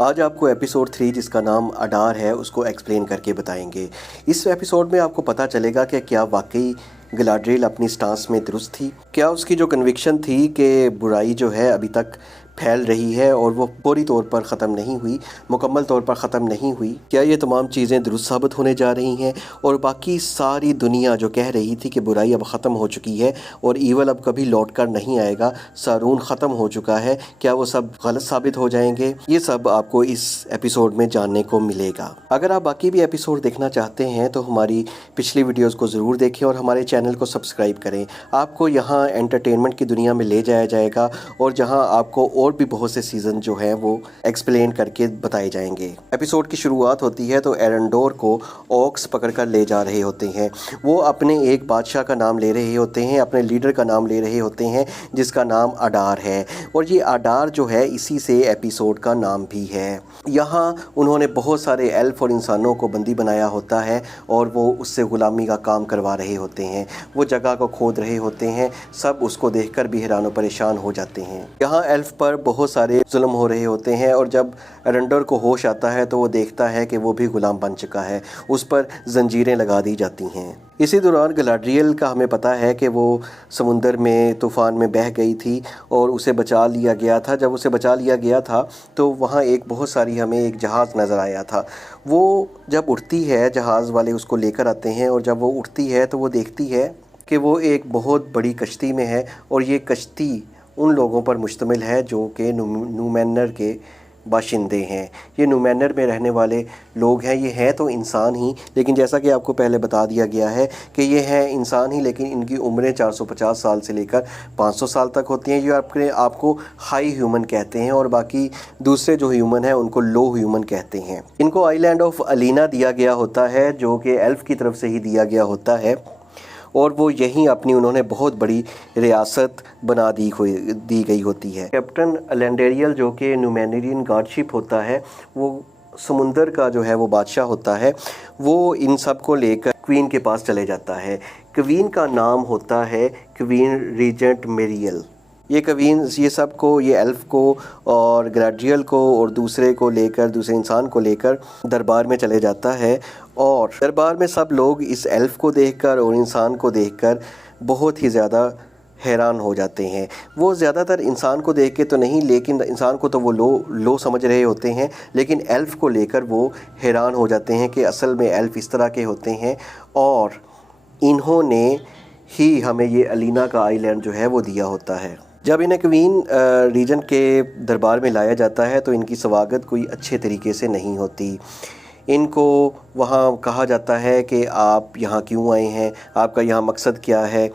آج آپ کو ایپیسوڈ 3 جس کا نام اڈار ہے اس کو ایکسپلین کر کے بتائیں گے۔ اس ایپیسوڈ میں آپ کو پتہ چلے گا کہ کیا واقعی گلادریل اپنی سٹانس میں درست تھی، کیا اس کی جو کنوکشن تھی کہ برائی جو ہے ابھی تک پھیل رہی ہے اور وہ پوری طور پر ختم نہیں ہوئی، مکمل طور پر ختم نہیں ہوئی، کیا یہ تمام چیزیں درست ثابت ہونے جا رہی ہیں، اور باقی ساری دنیا جو کہہ رہی تھی کہ برائی اب ختم ہو چکی ہے اور ایول اب کبھی لوٹ کر نہیں آئے گا، سارون ختم ہو چکا ہے، کیا وہ سب غلط ثابت ہو جائیں گے؟ یہ سب آپ کو اس ایپیسوڈ میں جاننے کو ملے گا۔ اگر آپ باقی بھی ایپیسوڈ دیکھنا چاہتے ہیں تو ہماری پچھلی ویڈیوز کو ضرور دیکھیں اور ہمارے چینل کو سبسکرائب کریں۔ آپ کو یہاں انٹرٹینمنٹ کی دنیا میں لے جایا جائے گا اور جہاں آپ کو اور بھی بہت سے سیزن جو ہیں وہ ایکسپلین کر کے بتائے جائیں گے۔ ایپیسوڈ کی شروعات ہوتی ہے تو ایرنڈور کو اوکس پکڑ کر لے جا رہے ہوتے ہیں۔ وہ اپنے ایک بادشاہ کا نام لے رہے ہوتے ہیں، اپنے لیڈر کا نام لے رہے ہوتے ہیں جس کا نام اڈار ہے، اور یہ اڈار جو ہے اسی سے ایپیسوڈ کا نام بھی ہے۔ یہاں انہوں نے بہت سارے ایلف اور انسانوں کو بندی بنایا ہوتا ہے اور وہ اس سے غلامی کا کام کروا رہے ہوتے ہیں۔ وہ جگہ کو کھود رہے ہوتے ہیں، سب اس کو دیکھ کر بھی حیران و پریشان ہو جاتے ہیں۔ یہاں ایلف پر بہت سارے ظلم ہو رہے ہوتے ہیں اور جب ایرنڈور کو ہوش آتا ہے تو وہ دیکھتا ہے کہ وہ بھی غلام بن چکا ہے، اس پر زنجیریں لگا دی جاتی ہیں۔ اسی دوران گلادریل کا ہمیں پتہ ہے کہ وہ سمندر میں طوفان میں بہہ گئی تھی اور اسے بچا لیا گیا تھا۔ جب اسے بچا لیا گیا تھا تو وہاں ایک بہت ساری ہمیں ایک جہاز نظر آیا تھا۔ وہ جب اٹھتی ہے، جہاز والے اس کو لے کر آتے ہیں اور جب وہ اٹھتی ہے تو وہ دیکھتی ہے کہ وہ ایک بہت بڑی کشتی میں ہے، اور یہ کشتی ان لوگوں پر مشتمل ہے جو کہ نومینر کے باشندے ہیں۔ یہ نومینر میں رہنے والے لوگ ہیں، یہ ہیں تو انسان ہی، لیکن جیسا کہ آپ کو پہلے بتا دیا گیا ہے کہ یہ ہیں انسان ہی، لیکن ان کی عمریں 450 سال سے لے کر 500 سال تک ہوتی ہیں۔ یہ آپ کو ہائی ہیومن کہتے ہیں اور باقی دوسرے جو ہیومن ہیں ان کو لو ہیومن کہتے ہیں۔ ان کو آئی لینڈ آف الینا دیا گیا ہوتا ہے جو کہ ایلف کی طرف سے ہی دیا گیا ہوتا ہے، اور وہ یہیں اپنی انہوں نے بہت بڑی ریاست بنا دی گئی ہوتی ہے۔ کیپٹن الینڈیریل جو کہ نومینرین گارڈ شپ ہوتا ہے، وہ سمندر کا جو ہے وہ بادشاہ ہوتا ہے، وہ ان سب کو لے کر کوئین کے پاس چلے جاتا ہے۔ کوئین کا نام ہوتا ہے کوئین ریجنٹ میریل۔ یہ کوئین یہ سب کو، یہ ایلف کو اور گلادریل کو اور دوسرے انسان کو لے کر دربار میں چلے جاتا ہے، اور دربار میں سب لوگ اس ایلف کو دیکھ کر اور انسان کو دیکھ کر بہت ہی زیادہ حیران ہو جاتے ہیں۔ وہ زیادہ تر انسان کو دیکھ کے تو نہیں، لیکن انسان کو تو وہ لو سمجھ رہے ہوتے ہیں، لیکن ایلف کو لے کر وہ حیران ہو جاتے ہیں کہ اصل میں ایلف اس طرح کے ہوتے ہیں، اور انہوں نے ہی ہمیں یہ الینا کا آئی لینڈ جو ہے وہ دیا ہوتا ہے۔ جب انہیں کوئین ریجن کے دربار میں لایا جاتا ہے تو ان کی سواگت کوئی اچھے طریقے سے نہیں ہوتی۔ ان کو وہاں کہا جاتا ہے کہ آپ یہاں کیوں آئے ہیں، آپ کا یہاں مقصد کیا ہے؟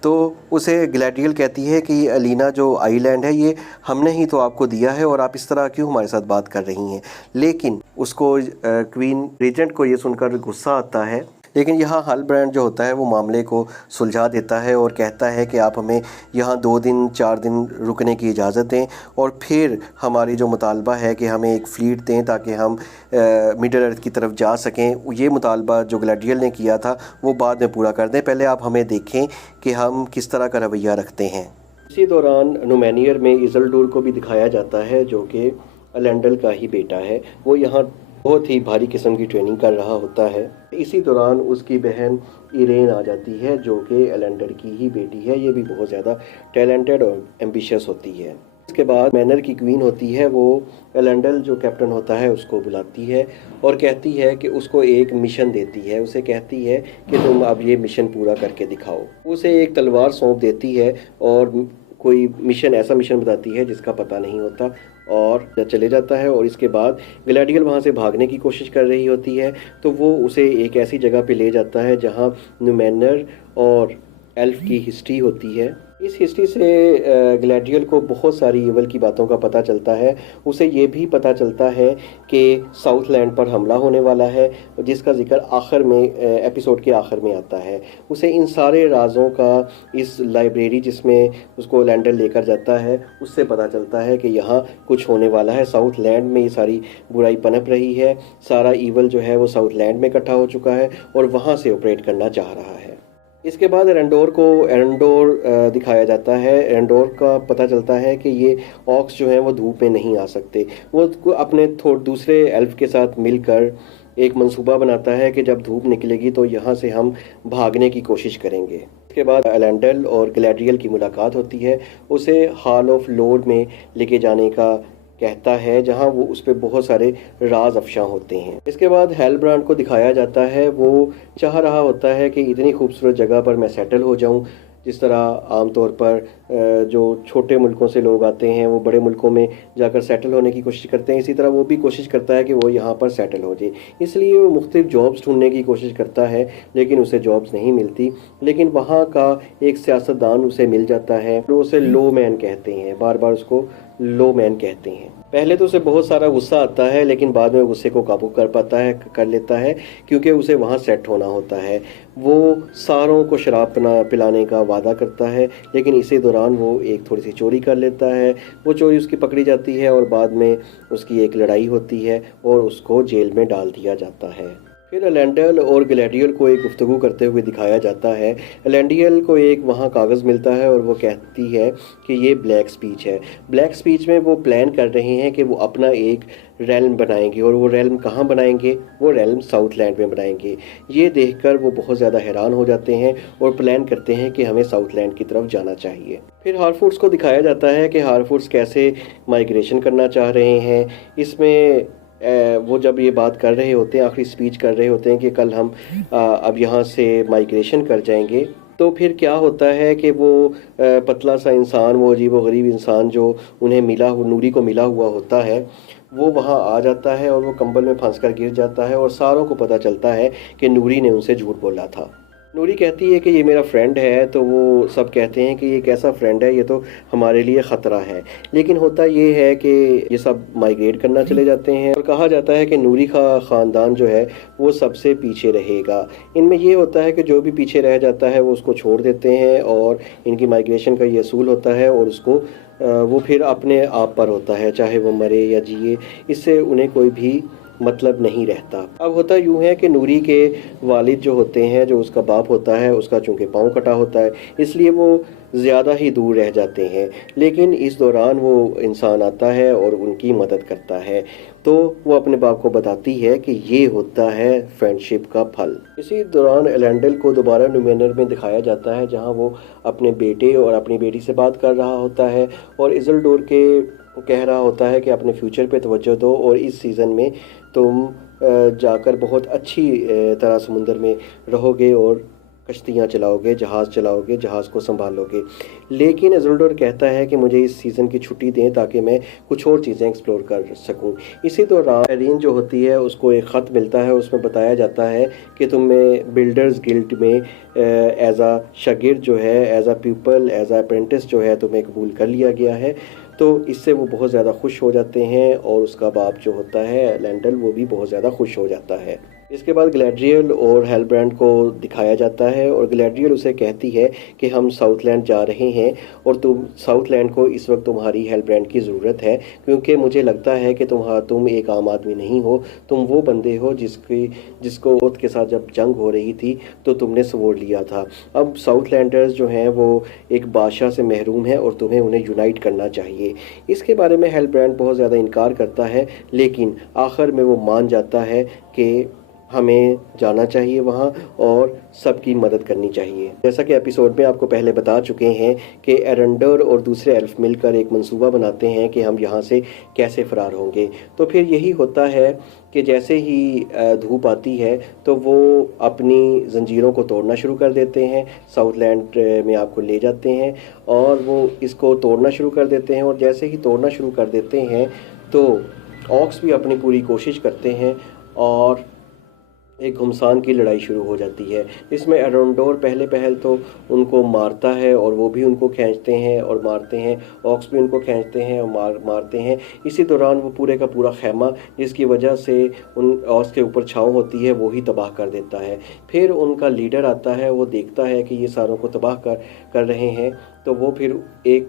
تو اسے گلیڈریل کہتی ہے کہ یہ الینا جو آئی لینڈ ہے یہ ہم نے ہی تو آپ کو دیا ہے، اور آپ اس طرح کیوں ہمارے ساتھ بات کر رہی ہیں؟ لیکن اس کو کوئین ریجنٹ کو یہ سن کر غصہ آتا ہے، لیکن یہاں ہالبرینڈ جو ہوتا ہے وہ معاملے کو سلجھا دیتا ہے اور کہتا ہے کہ آپ ہمیں یہاں 2 دن 4 دن رکنے کی اجازت دیں، اور پھر ہماری جو مطالبہ ہے کہ ہمیں ایک فلیٹ دیں تاکہ ہم مڈل ارتھ کی طرف جا سکیں۔ یہ مطالبہ جو گلیڈریل نے کیا تھا وہ بعد میں پورا کر دیں، پہلے آپ ہمیں دیکھیں کہ ہم کس طرح کا رویہ رکھتے ہیں۔ اسی دوران نومینیر میں ایزلڈور کو بھی دکھایا جاتا ہے جو کہ الینڈل کا ہی بیٹا ہے۔ وہ یہاں بہت ہی بھاری قسم کی ٹریننگ کر رہا ہوتا ہے۔ اسی دوران اس کی بہن ایرین آ جاتی ہے جو کہ الینڈر کی ہی بیٹی ہے۔ یہ بھی بہت زیادہ ٹیلنٹڈ اور ایمبیشس ہوتی ہے۔ اس کے بعد مینر کی کوئین ہوتی ہے، وہ الینڈل جو کیپٹن ہوتا ہے اس کو بلاتی ہے اور کہتی ہے کہ اس کو ایک مشن دیتی ہے۔ اسے کہتی ہے کہ تم اب یہ مشن پورا کر کے دکھاؤ۔ اسے ایک تلوار سونپ دیتی ہے اور کوئی ایسا مشن بتاتی ہے جس کا پتہ نہیں ہوتا، اور چلے جاتا ہے۔ اور اس کے بعد گلیڈریل وہاں سے بھاگنے کی کوشش کر رہی ہوتی ہے، تو وہ اسے ایک ایسی جگہ پہ لے جاتا ہے جہاں نومینر اور ایلف کی ہسٹری ہوتی ہے۔ اس ہسٹری سے گلیڈریل کو بہت ساری ایول کی باتوں کا پتہ چلتا ہے۔ اسے یہ بھی پتہ چلتا ہے کہ ساؤتھ لینڈ پر حملہ ہونے والا ہے، جس کا ذکر آخر میں ایپیسوڈ کے آخر میں آتا ہے۔ اسے ان سارے رازوں کا اس لائبریری جس میں اس کو لینڈر لے کر جاتا ہے اس سے پتہ چلتا ہے کہ یہاں کچھ ہونے والا ہے، ساؤتھ لینڈ میں یہ ساری برائی پنپ رہی ہے، سارا ایول جو ہے وہ ساؤتھ لینڈ میں اکٹھا ہو چکا ہے اور وہاں سے آپریٹ کرنا چاہ رہا ہے۔ اس کے بعد ایرنڈور دکھایا جاتا ہے۔ ایرنڈور کا پتہ چلتا ہے کہ یہ آکس جو ہیں وہ دھوپ میں نہیں آ سکتے۔ وہ اپنے دوسرے ایلف کے ساتھ مل کر ایک منصوبہ بناتا ہے کہ جب دھوپ نکلے گی تو یہاں سے ہم بھاگنے کی کوشش کریں گے۔ اس کے بعد ایلینڈل اور گلیڈریل کی ملاقات ہوتی ہے، اسے ہال آف لورڈ میں لے کے جانے کا کہتا ہے، جہاں وہ اس پہ بہت سارے راز افشاں ہوتے ہیں۔ اس کے بعد ہیل برانڈ کو دکھایا جاتا ہے، وہ چاہ رہا ہوتا ہے کہ اتنی خوبصورت جگہ پر میں سیٹل ہو جاؤں، جس طرح عام طور پر جو چھوٹے ملکوں سے لوگ آتے ہیں وہ بڑے ملکوں میں جا کر سیٹل ہونے کی کوشش کرتے ہیں، اسی طرح وہ بھی کوشش کرتا ہے کہ وہ یہاں پر سیٹل ہو جائے۔ اس لیے وہ مختلف جابز ڈھونڈنے کی کوشش کرتا ہے، لیکن اسے جابز نہیں ملتی۔ لیکن وہاں کا ایک سیاستدان اسے مل جاتا ہے، وہ اسے لو مین کہتے ہیں، بار بار اس کو لو مین کہتے ہیں۔ پہلے تو اسے بہت سارا غصہ آتا ہے، لیکن بعد میں غصے کو قابو کر لیتا ہے، کیونکہ اسے وہاں سیٹ ہونا ہوتا ہے۔ وہ ساروں کو شراب پلانے کا وعدہ کرتا ہے، لیکن اسی دوران وہ ایک تھوڑی سی چوری کر لیتا ہے۔ وہ چوری اس کی پکڑی جاتی ہے اور بعد میں اس کی ایک لڑائی ہوتی ہے اور اس کو جیل میں ڈال دیا جاتا ہے۔ پھر ایلینڈل اور گلیڈیل کو ایک گفتگو کرتے ہوئے دکھایا جاتا ہے۔ ایلینڈیل کو ایک وہاں کاغذ ملتا ہے اور وہ کہتی ہے کہ یہ بلیک سپیچ ہے۔ بلیک سپیچ میں وہ پلان کر رہے ہیں کہ وہ اپنا ایک ریلم بنائیں گے، اور وہ ریلم کہاں بنائیں گے؟ وہ ریلم ساؤتھ لینڈ میں بنائیں گے۔ یہ دیکھ کر وہ بہت زیادہ حیران ہو جاتے ہیں اور پلان کرتے ہیں کہ ہمیں ساؤتھ لینڈ کی طرف جانا چاہیے۔ پھر ہارفوڈس کو دکھایا جاتا ہے کہ ہارفوڈس کیسے مائگریشن کرنا چاہ رہے ہیں۔ اس میں وہ جب یہ بات کر رہے ہوتے ہیں، آخری سپیچ کر رہے ہوتے ہیں کہ کل ہم اب یہاں سے مائگریشن کر جائیں گے، تو پھر کیا ہوتا ہے کہ وہ پتلا سا انسان، وہ عجیب و غریب انسان جو انہیں نوری کو ملا ہوا ہوتا ہے، وہ وہاں آ جاتا ہے اور وہ کمبل میں پھنس کر گر جاتا ہے، اور ساروں کو پتہ چلتا ہے کہ نوری نے ان سے جھوٹ بولا تھا۔ نوری کہتی ہے کہ یہ میرا فرینڈ ہے، تو وہ سب کہتے ہیں کہ یہ کیسا فرینڈ ہے، یہ تو ہمارے لیے خطرہ ہے۔ لیکن ہوتا یہ ہے کہ یہ سب مائگریٹ کرنا چلے جاتے ہیں، اور کہا جاتا ہے کہ نوری کا خاندان جو ہے وہ سب سے پیچھے رہے گا۔ ان میں یہ ہوتا ہے کہ جو بھی پیچھے رہ جاتا ہے وہ اس کو چھوڑ دیتے ہیں، اور ان کی مائگریشن کا یہ اصول ہوتا ہے، اور اس کو وہ پھر اپنے آپ پر ہوتا ہے، چاہے وہ مرے یا جیے، اس سے انہیں کوئی بھی مطلب نہیں رہتا۔ اب ہوتا یوں ہے کہ نوری کے والد جو ہوتے ہیں، جو اس کا باپ ہوتا ہے، اس کا چونکہ پاؤں کٹا ہوتا ہے، اس لیے وہ زیادہ ہی دور رہ جاتے ہیں، لیکن اس دوران وہ انسان آتا ہے اور ان کی مدد کرتا ہے، تو وہ اپنے باپ کو بتاتی ہے کہ یہ ہوتا ہے فرینڈشپ کا پھل۔ اسی دوران ایلینڈل کو دوبارہ نومینر میں دکھایا جاتا ہے، جہاں وہ اپنے بیٹے اور اپنی بیٹی سے بات کر رہا ہوتا ہے، اور ایزلڈور کے کہہ رہا ہوتا ہے کہ اپنے فیوچر پہ توجہ دو، اور اس سیزن میں تم جا کر بہت اچھی طرح سمندر میں رہو گے اور کشتیاں چلاؤ گے، جہاز چلاؤ گے، جہاز کو سنبھالو گے۔ لیکن ایزلڈور کہتا ہے کہ مجھے اس سیزن کی چھٹی دیں تاکہ میں کچھ اور چیزیں ایکسپلور کر سکوں۔ اسی دوران ایرین جو ہوتی ہے اس کو ایک خط ملتا ہے، اس میں بتایا جاتا ہے کہ تمہیں بلڈرز گلڈ میں ایز اے شاگرد جو ہے، as a people, as a apprentice جو ہے تمہیں قبول کر لیا گیا ہے۔ تو اس سے وہ بہت زیادہ خوش ہو جاتے ہیں، اور اس کا باپ جو ہوتا ہے ایلینڈل، وہ بھی بہت زیادہ خوش ہو جاتا ہے۔ اس کے بعد گلیڈریل اور ہیل برانڈ کو دکھایا جاتا ہے، اور گلیڈریل اسے کہتی ہے کہ ہم ساؤتھ لینڈ جا رہے ہیں، اور تم ساؤتھ لینڈ کو اس وقت تمہاری ہیل برانڈ کی ضرورت ہے، کیونکہ مجھے لگتا ہے کہ تم ایک عام آدمی نہیں ہو، تم وہ بندے ہو جس کو اوت کے ساتھ جب جنگ ہو رہی تھی تو تم نے سوور لیا تھا۔ اب ساؤتھ لینڈرز جو ہیں وہ ایک بادشاہ سے محروم ہیں، اور تمہیں انہیں یونائٹ کرنا چاہیے۔ اس کے بارے میں ہیل برانڈ بہت زیادہ انکار کرتا ہے، لیکن آخر میں وہ مان جاتا ہے کہ ہمیں جانا چاہیے وہاں اور سب کی مدد کرنی چاہیے۔ جیسا کہ ایپیسوڈ میں آپ کو پہلے بتا چکے ہیں کہ ایرنڈر اور دوسرے ایلف مل کر ایک منصوبہ بناتے ہیں کہ ہم یہاں سے کیسے فرار ہوں گے۔ تو پھر یہی ہوتا ہے کہ جیسے ہی دھوپ آتی ہے تو وہ اپنی زنجیروں کو توڑنا شروع کر دیتے ہیں، ساؤتھ لینڈ میں آپ کو لے جاتے ہیں، اور وہ اس کو توڑنا شروع کر دیتے ہیں، اور جیسے ہی توڑنا شروع کر دیتے ہیں تو آکس بھی اپنی پوری کوشش کرتے ہیں، اور ایک گھمسان کی لڑائی شروع ہو جاتی ہے، جس میں ایرنڈور پہل تو ان کو مارتا ہے، اور وہ بھی ان کو کھینچتے ہیں اور مارتے ہیں، آکس بھی ان کو کھینچتے ہیں اور مارتے ہیں۔ اسی دوران وہ پورے کا پورا خیمہ، جس کی وجہ سے ان آکس کے اوپر چھاؤں ہوتی ہے، وہی تباہ کر دیتا ہے۔ پھر ان کا لیڈر آتا ہے، وہ دیکھتا ہے کہ یہ ساروں کو تباہ کر رہے ہیں، تو وہ پھر ایک